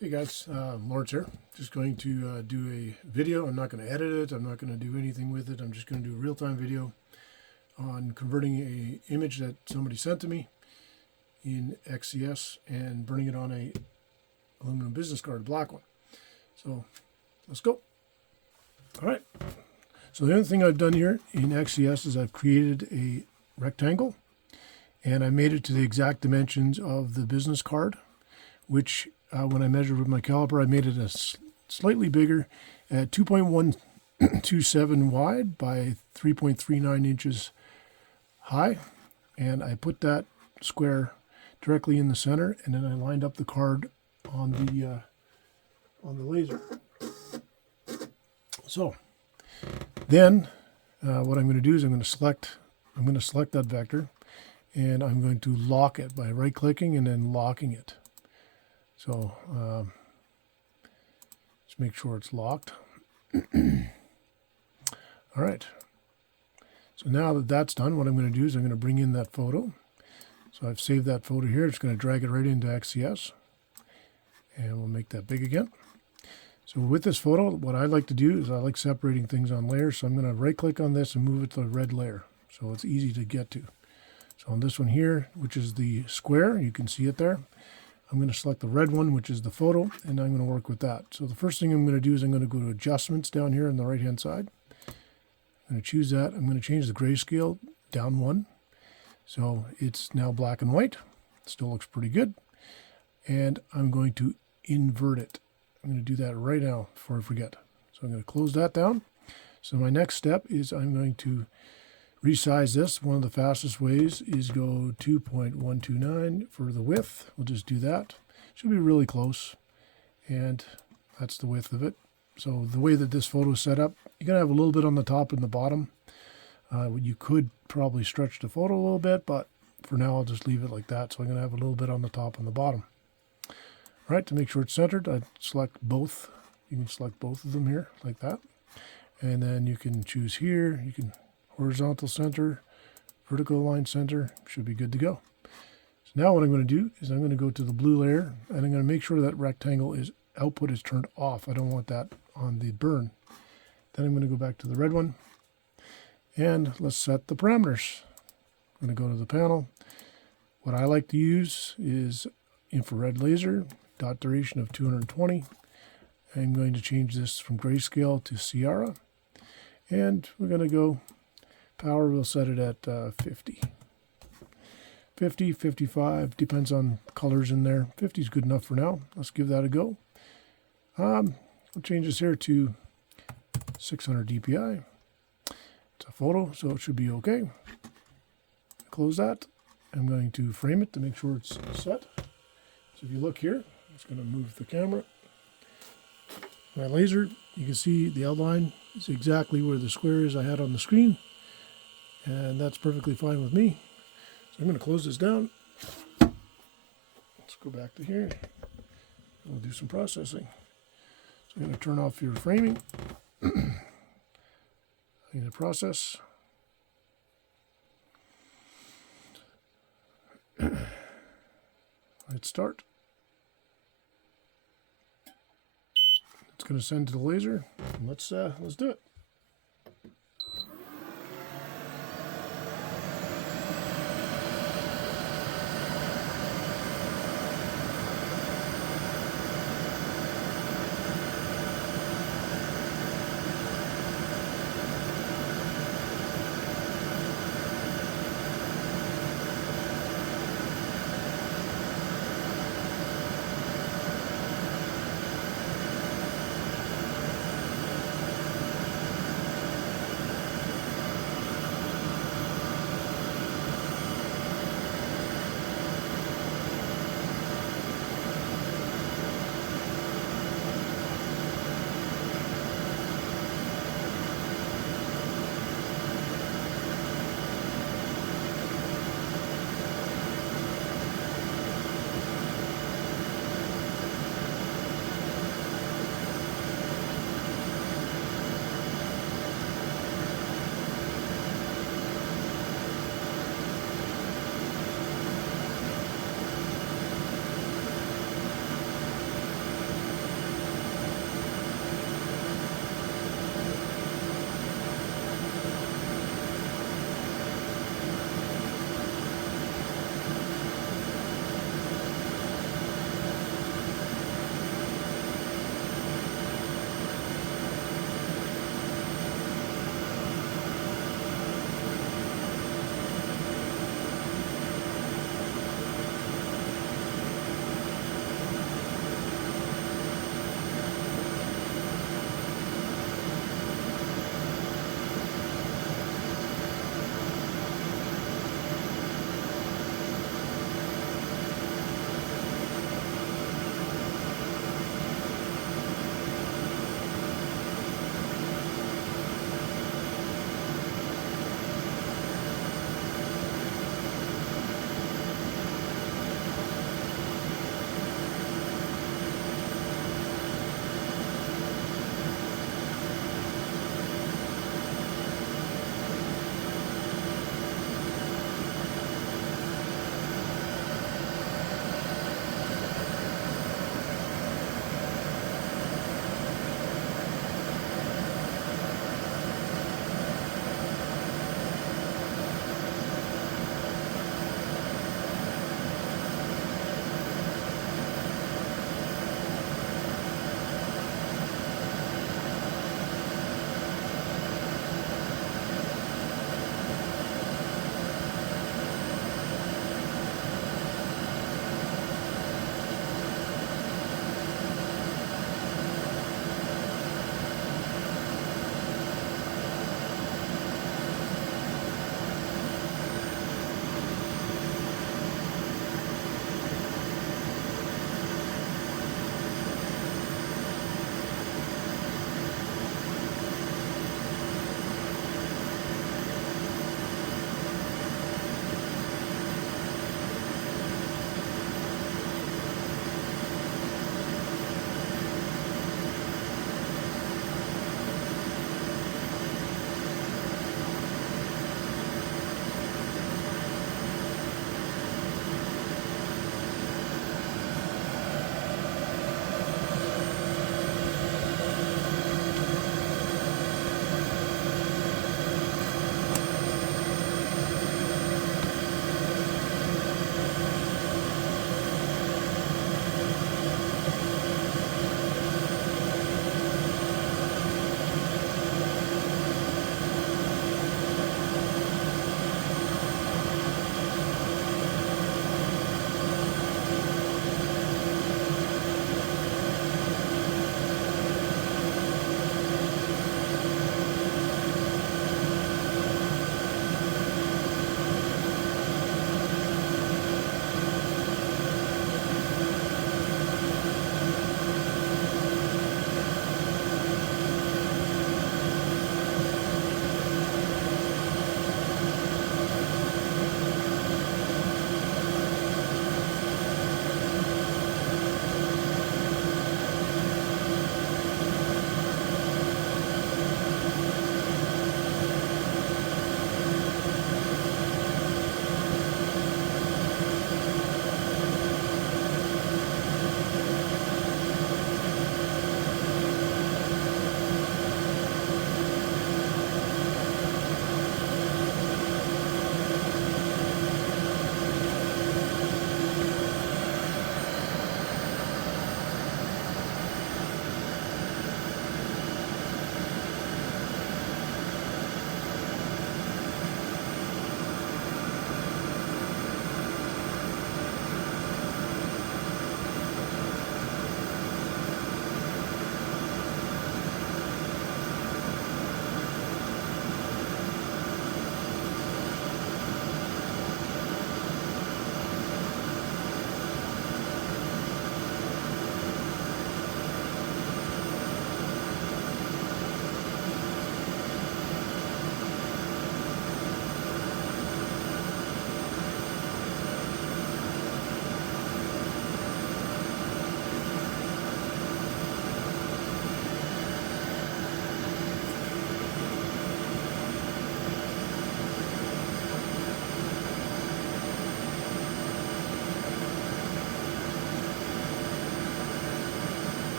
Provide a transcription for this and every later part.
Hey guys, Lawrence here. Just going to do a video. I'm not going to edit it. I'm not going to do anything with it. I'm just going to do a real-time video on converting a image that somebody sent to me in XCS and burning it on a aluminum business card, a black one. So let's go. All right. So the other thing I've done here in XCS is I've created a rectangle and I made it to the exact dimensions of the business card, which when I measured with my caliper, I made it a slightly bigger at 2.127 wide by 3.39 inches high. And I put that square directly in the center, and then I lined up the card on the laser. So then what I'm going to do is I'm going to select that vector, and I'm going to lock it by right-clicking and then locking it. So just make sure it's locked. All right. So now that that's done, what I'm going to do is I'm going to bring in that photo. So I've saved that photo here. I'm just going to drag it right into XCS. And we'll make that big again. So with this photo, what I like to do is I like separating things on layers. So I'm going to right-click on this and move it to the red layer. So it's easy to get to. So on this one here, which is the square, you can see it there. I'm going to select the red one, which is the photo, and I'm going to work with that. So the first thing I'm going to do is I'm going to go to Adjustments down here on the right-hand side. I'm going to choose that. I'm going to change the grayscale down 1. So it's now black and white. It still looks pretty good. And I'm going to invert it. I'm going to do that right now before I forget. So I'm going to close that down. So my next step is I'm going to resize this. One of the fastest ways is go 2.129 for the width. We'll just do that. Should be really close. And that's the width of it. So the way that this photo is set up, you're going to have a little bit on the top and the bottom. You could probably stretch the photo a little bit, but for now I'll just leave it like that. So I'm going to have a little bit on the top and the bottom. All right, to make sure it's centered, I select both. You can select both of them here like that. And then you can choose here. You can horizontal center, vertical line center, should be good to go. So now what I'm going to do is I'm going to go to the blue layer, and I'm going to make sure that rectangle output is turned off. I don't want that on the burn. Then I'm going to go back to the red one, and let's set the parameters. I'm going to go to the panel. What I like to use is infrared laser, dot duration of 220. I'm going to change this from grayscale to Sierra, and we're going to go power, we'll set it at 50. 50, 55, depends on colors in there. 50 is good enough for now. Let's give that a go. We'll change this here to 600 dpi. It's a photo, so it should be okay. Close that. I'm going to frame it to make sure it's set. So if you look here, I'm just going to move the camera. My laser, you can see the outline is exactly where the square is I had on the screen. And that's perfectly fine with me. So I'm going to close this down. Let's go back to here. We'll do some processing. So I'm going to turn off your framing. I'm going to process. Let's start. It's going to send to the laser. Let's do it.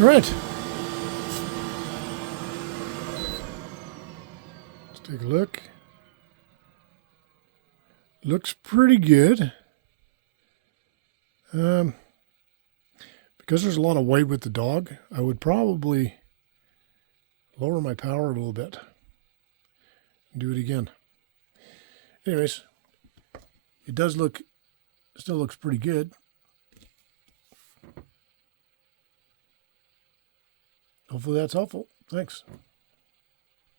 All right. Let's take a look. Looks pretty good. Because there's a lot of white with the dog, I would probably lower my power a little bit. Do it again. Anyways, it does look, still looks pretty good. Hopefully that's helpful. Thanks.